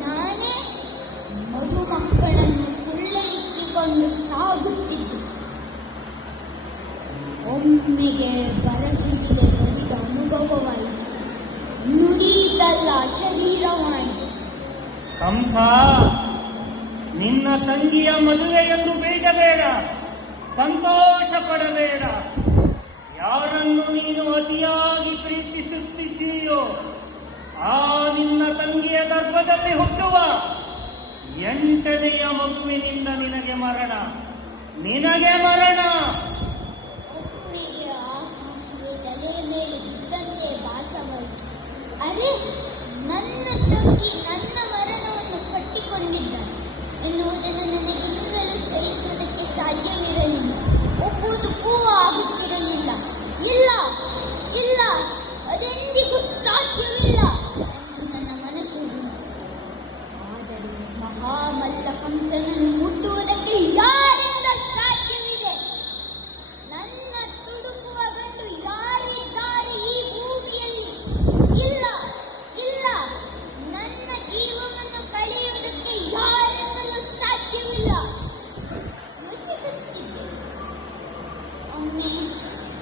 ನಾನೇ ಮಧುಮಕ್ಕಳನ್ನು ಕುಳ್ಳರಿಸಿಕೊಂಡು ಸಾಗುತ್ತಿದ್ದೆ. ಒಮ್ಮೆಗೆ ಬರಸಿಗೆ ನುಡಿದ ಅನುಭವವಾಯಿತು. ನುಡಿಯಿತಲ್ಲ, ಶರೀರವಾಣಿ. ಕಂಸ, ನಿನ್ನ ತಂಗಿಯ ಮದುವೆಯೆಂದು ಬೇಡಬೇಡ, ಸಂತೋಷ ಪಡಬೇಡ. ಯಾರನ್ನು ನೀನು ಅತಿಯಾಗಿ ಪ್ರೀತಿಸುತ್ತಿದ್ದೀಯೋ ಆ ನಿನ್ನ ತಂಗಿಯ ಗರ್ಭದಲ್ಲಿ ಹುಟ್ಟುವ 8ನೆಯ ಮಗುವಿನಿಂದ ನಿನಗೆ ಮರಣ. ಒಮ್ಮೆಗೆ ಆಕಾಶವೇ ತಲೆ ಮೇಲೆ ಬಿದ್ದಂತೆ ಭಾಸವಾಯಿತು. ಅರೆ, ನನ್ನ ತಂಗಿ ನನ್ನ ಮರಣವನ್ನು ಕಟ್ಟಿಕೊಂಡಿದ್ದಾನೆ ಎನ್ನುವುದನ್ನು ನನಗಿಂದಲೂ ಸಹಿಸುವುದಕ್ಕೆ ಸಾಧ್ಯವಿರಲಿಲ್ಲ. ಒಪ್ಪುವುದಕ್ಕೂ ಆಗುತ್ತಿರಲಿಲ್ಲ. ಇಲ್ಲ ಇಲ್ಲ, ಅದೆಂದಿಗೂ ಸಾಧ್ಯವಿಲ್ಲ ಎಂದು ನನ್ನ ಮನಸ್ಸು ಉಂಟು. ಆದರೆ ಮಹಾಮಲ್ಲ ಕಂಸನನ್ನು ಮುಟ್ಟುವುದಕ್ಕೆ ಯಾರಿಂದ ಸಾಧ್ಯವಿದೆ? ನನ್ನ ತುಡುಕುವ ಗಂಡು ಯಾರಿದ್ದಾರೆ ಈ ಭೂಮಿಯಲ್ಲಿ? ಇಲ್ಲ ಇಲ್ಲ, ನನ್ನ ಜೀವವನ್ನು ಕಳೆಯುವುದಕ್ಕೆ ಯಾರಿಂದಲೂ ಸಾಧ್ಯವಿಲ್ಲ. ಯೋಚಿಸುತ್ತಿದ್ದೆ. ಒಮ್ಮೆ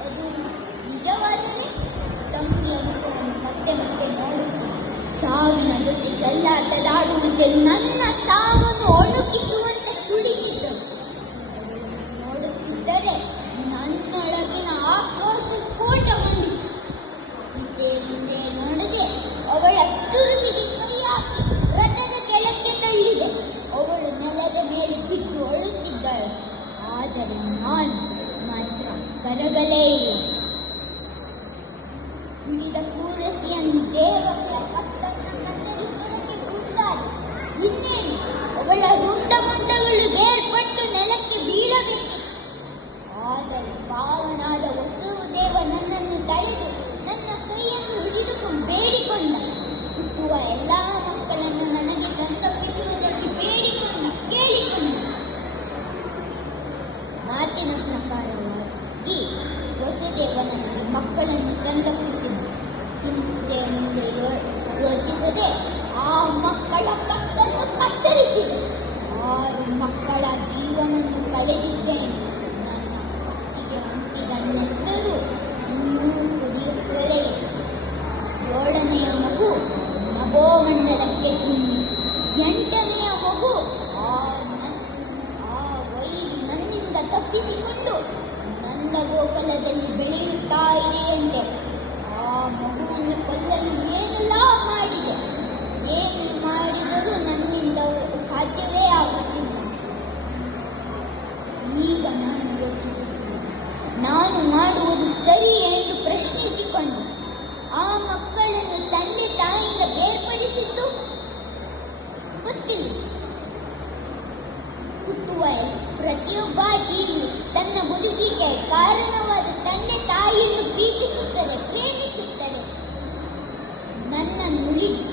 ಅದು ನಿಜವಾದರೆ ತಂಗಿಯ ಮುಖವನ್ನು ಮತ್ತೆ ಮತ್ತೆ ನೋಡುತ್ತೆ. ಸಾವಿನ ಜೊತೆ ಚೆಲ್ಲಾಟದಾಡುವಂತೆ ನನ್ನ ಸಾವನ್ನು ಒಣಗಿಸುವಂತೆ ತುಡಿಸಿದ್ದಳು. ನೋಡುತ್ತಿದ್ದರೆ ನನ್ನೊಳಗಿನ ಆಕ್ರೋಶ ಸ್ಫೋಟಗೊಂಡು ಹಿಂದೆ ನೋಡದೆ ಅವಳ ತುರುವಿಗೆ ಕೈ ಹಾಕಿ ರಥದ ಕೆಳಕ್ಕೆ ತಳ್ಳಿದೆ. ಅವಳು ನೆಲದ ಮೇಲೆ ಬಿದ್ದು ಅಳುತ್ತಿದ್ದಾಳೆ. ಆದರೆ ನಾನು ಮಾತ್ರ ಕರಗಲೇ ಇಲ್ಲ. ಹಿಡಿದ ಪೂರಸಿಯನ್ನು ದೇವತೆಯ ಕತ್ತನ್ನು ಕತ್ತರಿಸುವುದಕ್ಕೆ ಮುಂದಾದೆ. ಇನ್ನೇನು ಅವಳ ರುಂಡಮುಂಡಗಳು ಬೇರ್ಪಟ್ಟು ನೆಲಕ್ಕೆ ಬೀಳಬೇಕಿತ್ತು. ಆದರೆ ಪಾವನಾದ ವಸುದೇವ ನನ್ನನ್ನು ತಡೆದು ನನ್ನ ಕೈಯನ್ನು ಹಿಡಿದುಕೊಂಡು ಬೇಡಿಕೊಂಡ. ಹುಟ್ಟುವ ಎಲ್ಲಾ ಮಕ್ಕಳನ್ನು ನನಗೆ ತಂದೊಪ್ಪಿಸುವುದಕ್ಕೆ ಕೇಳಿಕೊಂಡ. ಮಾತಿನ ಪ್ರಕಾರವಾಗಿ ವಸುದೇವನನ್ನು ಮಕ್ಕಳನ್ನು ತಂದೊಪ್ಪಿಸಿದ. ಹಿಂದೆ ಮುಂದೆ ಯೋಚಿಸದೆ ಆ ಮಕ್ಕಳ ಕತ್ತನ್ನು ಕತ್ತರಿಸಿದೆ. 6 ಮಕ್ಕಳ ಜೀವನವನ್ನು ಕಳೆದಿದ್ದೇನೆ. ನನ್ನ ಕತ್ತಿಗೆ ಅಂಟಿದ ನೆತ್ತರು ಇನ್ನೂ ಕುದಿಯುತ್ತಲೇ. 7ನೆಯ ಮಗು ನಭೋಮಂಡಲಕ್ಕೆ ಚಿನ್ನಿ. 8ನೆಯ ಮಗು ಆ ವೈರಿ ನನ್ನಿಂದ ತಪ್ಪಿಸಿಕೊಂಡು ನನ್ನ ಗೋಕಲದಲ್ಲಿ ಬೆಳೆಯುತ್ತಾ ಇದೆಯಂತೆ. ಆ ಮಗುವನ್ನು ಕೊಲ್ಲಲು ಏನೆಲ್ಲ ಮಾಡಿದೆ. ಏನು ಮಾಡಿದರೂ ನನ್ನಿಂದ ಸಾಧ್ಯವೇ ಆಗುತ್ತಿಲ್ಲ. ಈಗ ನಾನು ಯೋಚಿಸುತ್ತೇನೆ, ನಾನು ಮಾಡುವುದು ಸರಿ ಎಂದು ಪ್ರಶ್ನಿಸಿಕೊಂಡು ಆ ಮಕ್ಕಳನ್ನು ತಂದೆ ತಾಯಿಯಿಂದ ಬೇರ್ಪಡಿಸಿದ್ದು ಗೊತ್ತಿಲ್ಲ. ಹುಟ್ಟುವ ಪ್ರತಿಯೊಬ್ಬ ಜೀವಿಯು ತನ್ನ ಬದುಕಿಗೆ ಕಾರಣವಾದ ತಂದೆ ತಾಯಿಯನ್ನು ಪ್ರೇಮಿಸುತ್ತದೆ. ನನ್ನ ನುಡಿದು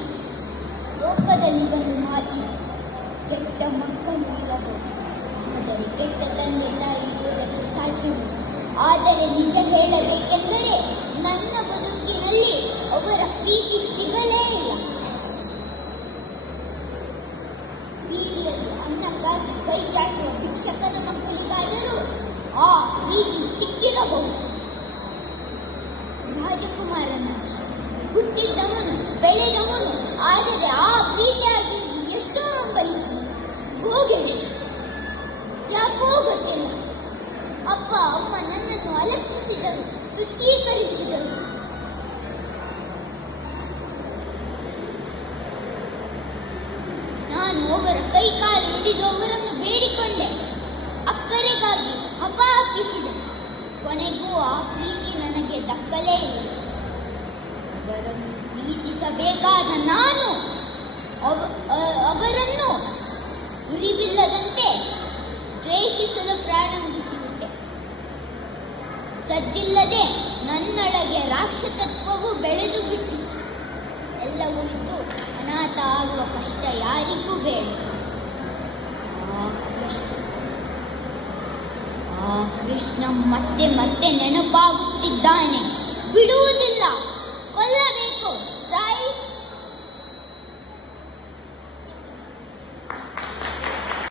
ಲೋಕದಲ್ಲಿ ಒಂದು ಮಾತು, ಕೆಟ್ಟ ಮಕ್ಕಳು ಇರಬಹುದು, ಆದರೆ ಕೆಟ್ಟ ತಂದೆ ತಾಯಿ ಇರುವುದಕ್ಕೆ ಸಾಧ್ಯವಿಲ್ಲ. ಆದರೆ ನಿಜ ಹೇಳಬೇಕೆಂದರೆ ನನ್ನ ಬದುಕಿನಲ್ಲಿ ಅವರ ಪ್ರೀತಿ ಸಿಗಲೇ ಇಲ್ಲ. ಬೀದಿಯಲ್ಲಿ ಅನ್ನಕ್ಕಾಗಿ ಕೈ ಚಾಚುವ ಭಿಕ್ಷಕನ ಮಕ್ಕಳಿಗಾದರೂ ಆ ಪ್ರೀತಿ ಸಿಕ್ಕಿರಬಹುದು. ರಾಜಕುಮಾರನ ಹುಟ್ಟಿದ್ದವನು ಬೆಳೆದವನು, ಆದರೆ ಆ ಪ್ರೀತಿಯಾಗಿ ಎಷ್ಟೋ ಹಂಬಲಿಸಿ ಹೋಗಿದೆ. ಯಾಕೋ ಗೊತ್ತಿಲ್ಲ. ಅಪ್ಪ ಅಮ್ಮ ನನ್ನನ್ನು ಅಲಕ್ಷಿಸಿದರು, ತುಚ್ಛೀಕರಿಸಿದರು. ನಾನು ಅವರ ಕೈ ಕಾಲು ಹಿಡಿದು ಅವರನ್ನು ಬೇಡಿಕೊಂಡೆ. ಅಕ್ಕರೆಗಾಗಿ ಹಬ್ಬ ಹಾಕಿಸಿದೆ. ಕೊನೆಗೂ ಆ ಪ್ರೀತಿ ನನಗೆ ದಕ್ಕಲೇ ಇಲ್ಲ. ಅವರನ್ನು ಪ್ರೀತಿಸಬೇಕಾದ ನಾನು ಅವರನ್ನು ಉರಿಬಿಲ್ಲದಂತೆ ದ್ವೇಷಿಸಲು ಪ್ರಾರಂಭಿಸಿಬಿಟ್ಟೆ. ಸದ್ದಿಲ್ಲದೆ ನನ್ನೊಳಗೆ ರಾಕ್ಷಸತ್ವವು ಬೆಳೆದು ಬಿಟ್ಟಿತ್ತು. ಎಲ್ಲವೂ ಇದ್ದು ಅನಾಥ ಆಗುವ ಕಷ್ಟ ಯಾರಿಗೂ ಬೇಡ. ಆ ಕೃಷ್ಣ ಮತ್ತೆ ಮತ್ತೆ ನೆನಪಾಗುತ್ತಿದ್ದಾನೆ. ಬಿಡುವುದಿಲ್ಲ, ಕೊಲ್ಲಬೇಕು.